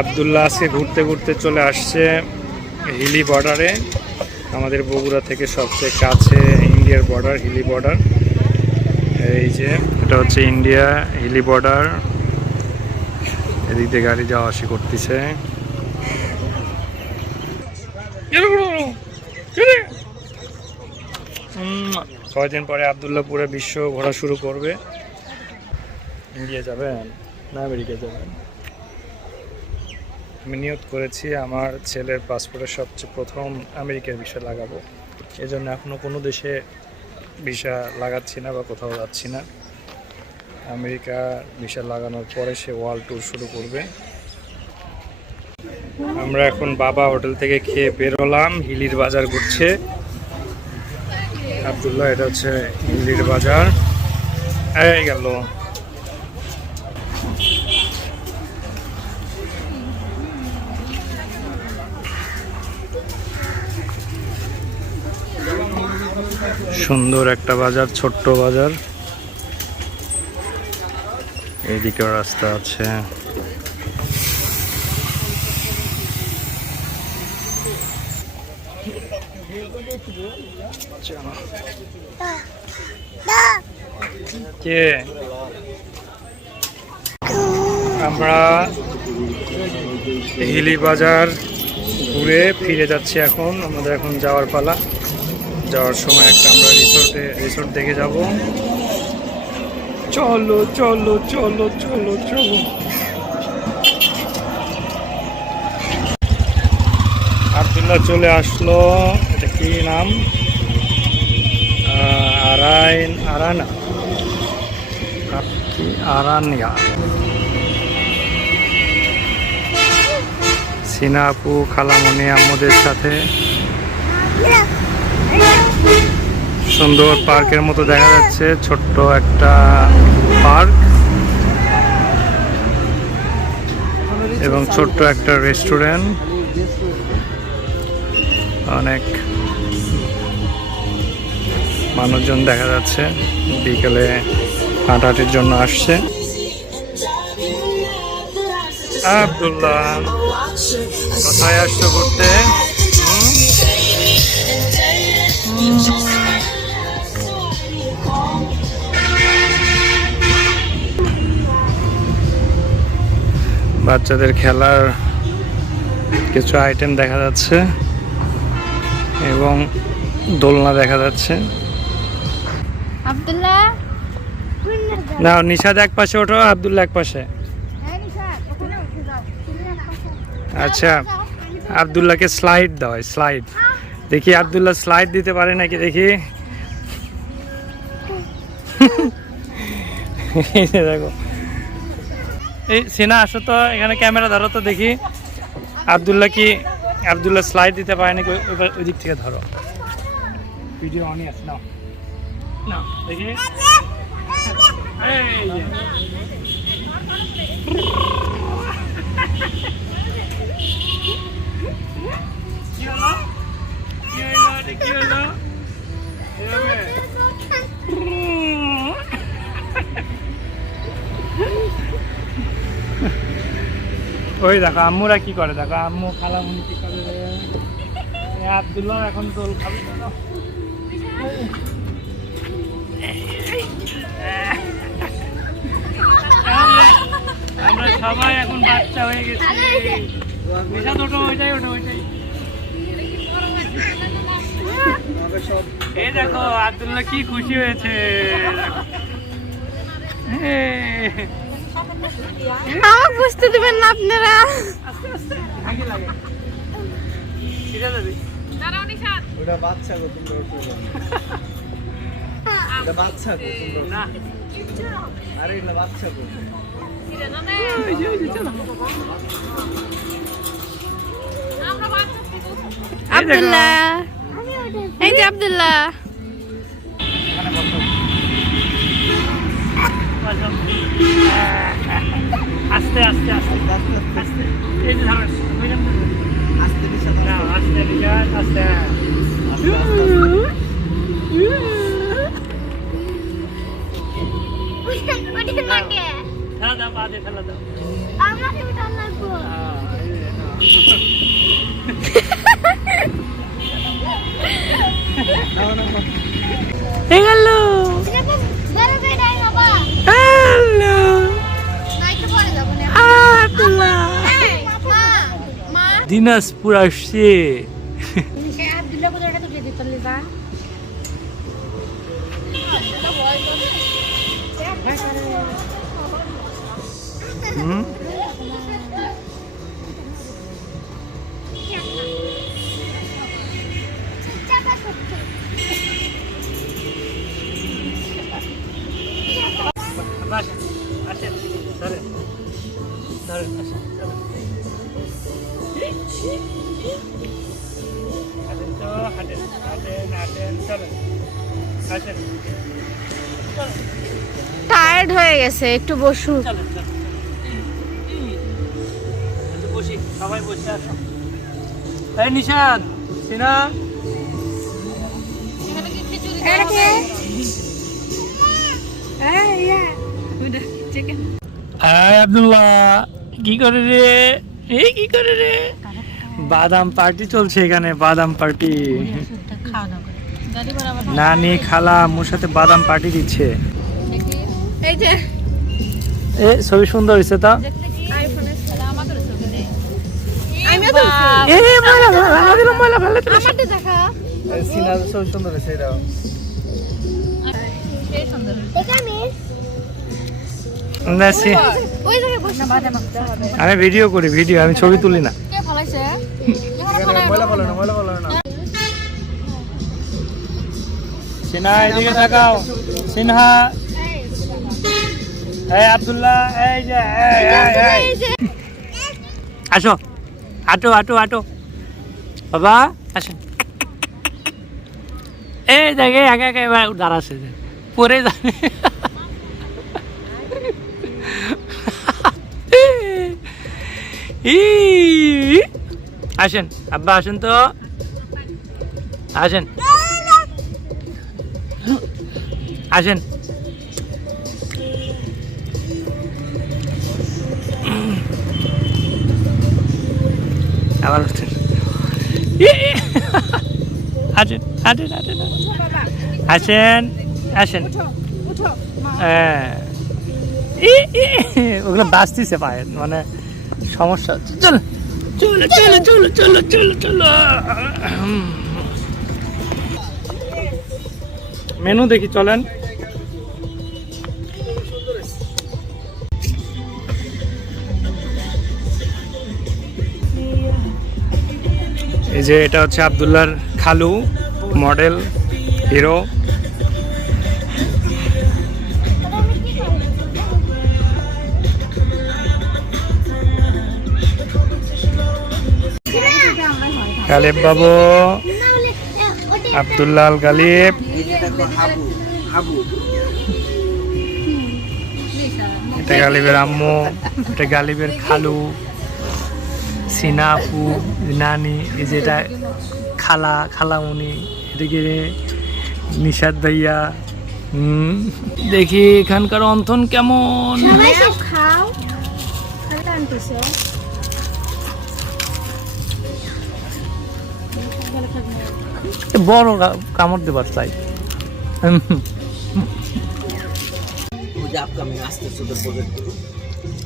আব্দুল্লাহ আজকে ঘুরতে ঘুরতে চলে আসছে হিলি বর্ডারে। আমাদের বগুড়া থেকে সবচেয়ে কাছে ইন্ডিয়ার বর্ডার, হিলি বর্ডার। এই যে এটা হচ্ছে ইন্ডিয়া হিলি বর্ডার। এদিক দিয়ে গাড়ি যাওয়া আসি করতেছে। কয়েকদিন পরে আব্দুল্লাহ পুরো বিশ্ব ঘোরা শুরু করবে। ইন্ডিয়া যাবেন না আমেরিকা যাবেন? আমি নিয়ত করেছি আমার ছেলের পাসপোর্টের সবচেয়ে প্রথম আমেরিকার ভিসা লাগাবো। এজন্য এখনও কোনো দেশে ভিসা লাগাচ্ছি না বা কোথাও যাচ্ছি না। আমেরিকা ভিসা লাগানোর পরে সে ওয়ার্ল্ড ট্যুর শুরু করবে। আমরা এখন বাবা হোটেল থেকে খেয়ে বেরোলাম। হিলির বাজার ঘুরছে আব্দুল্লাহ। এটা হচ্ছে হিলির বাজার। এই গেল সুন্দর একটা বাজার, ছোট্ট বাজার। এইদিকে রাস্তা আছে। কে আমরা হিলি বাজার ঘুরে ফিরে যাচ্ছি। এখন আমাদের এখন যাওয়ার পালা। যাওয়ার সময় একটা আমরা রিসোর্ট দেখে যাব। চলো চলো চলো চলো চলো। আব্দুল্লাহ চলে আসলো। এটা কি নাম? আরানিয়া। সিনা আপু, খালামণি আম্মুদের সাথে সুন্দর পার্কের মতো দেখা যাচ্ছে। ছোট্ট একটা পার্ক এবং ছোট্ট একটা রেস্টুরেন্ট। অনেক মানুষজন দেখা যাচ্ছে, বিকেলে হাঁটাহাঁটির জন্য আসছে। আব্দুল্লাহ কোথায় আসছো ঘুরতে? বাচ্চাদের খেলার কিছু আইটেম দেখা যাচ্ছে এবং দোলনা দেখা যাচ্ছে। আব্দুল্লাহ না, নিশাদ এক পাশে ওঠো, আব্দুল্লাহ এক পাশে। আচ্ছা, আব্দুল্লাহকে স্লাইড দাও। স্লাইড দেখি আব্দুল্লাহ স্লাইড দিতে পারে নাকি দেখি। দেখো, এই সিনা আসো তো এখানে, ক্যামেরা ধরো তো দেখি আব্দুল্লাহ স্লাইড দিতে পারে নাকি। ওই দিক থেকে ধরো, ভিডিও অনই আছে। নাও নাও দেখি। এই যে কি হলো? কি হলো? ওই দেখো আম্মুরা কি করে, দেখো আম্মু খালামুনি কি করে। আব্দুল্লাহ এখন দোল খাবে। আমরা সবাই এখন বাচ্চা হয়ে গেছি। নিশাদ ওঠো, ওইটাই ওঠো, ওইটাই। এই দেখো আব্দুল্লাহ কি খুশি হয়েছে। আমাকে বুঝতে দিবেন না আপনারা। ওটা বাচ্চা গো, তোমরা এটা বাচ্চা গো তোমরা না। আরে এটা বাচ্চা গো। আব্দুল্লাহ, এই যে আব্দুল্লাহ। আস্তে আস্তে আস্তে আস্তে। এই যে ধরো, আস্তে নিশা না আস্তে নিশাদ, আস্তে ফেলা দাও, বাদে ফেলা দাও। আমাকে উঠান লাগবো। দিনাজপুর আসছে। হুম? টায়ার্ড হয়ে গেছে, একটু বসু। বসি, সবাই বসে আসো। এই নিশাদ, সিনা, হাই আব্দুল্লাহ, কি করে রে? এই কি করে রে? বাদাম পার্টি চলছে এখানে, বাদাম পার্টি। নানি খালা মোর সাথে বাদাম পার্টি দিচ্ছে। এই যে এ ছবি সুন্দর হয়েছে তা। এ ময়লা ভালো দিলাম, ময়লা ভালো দিলাম। আমারটা দেখা, সিনা ছবি সুন্দর হয়েছে এটা। সেই সুন্দর দেখা আমি নাসি, ওই জায়গায় বসে বাদাম মাখতে হবে। আমি ভিডিও করি, ভিডিও, আমি ছবি তুলি না। কে ফলাইছে? ময়লা ফেলো না, ময়লা ফেলো না। সিনহা এদিকে তাকাও, সিনহা, এই আব্দুল্লাহ, এই যে এই আসো, আটো আটো আটো বাবা, আসেন। এই দেখে একা একা এবার দাঁড়াচ্ছে, পরে যাবে। আসেন আব্বা, আসেন তো, আসেন আসেন। আবার উঠছেন, আসেন আসেন আসেন আসেন আসেন। হ্যাঁ, ওগুলো বাঁচতেছে পায়ে, মানে সমস্যা হচ্ছে। চলো চলো চলো চলো চলো চলো চলো। মেনু দেখি, চলেন। এই যে এটা হচ্ছে আব্দুল্লাহর খালু, মডেল, হিরো। গালিব বাবু, আব্দুল্লাহ আল গালিব, এটা গালিবের আম্মু, এটা গালিবের খালু, সিনা আপু, নানি, এই যে এটা খালা, খালামুনি, এদিকে নিশাদ ভাইয়া। দেখি এখানকার অন্থন কেমন। খাও, বড় কামড় দেবার চাই।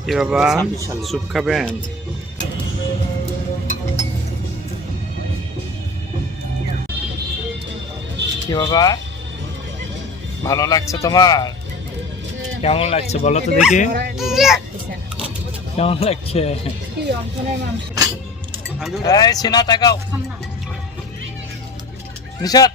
কি বাবা, স্যুপ খাবেন? কি বাবা, ভালো লাগছে তোমার? কেমন লাগছে বলো তো দেখি, কেমন লাগছে? এই সিনা তাকাও, নিশাদ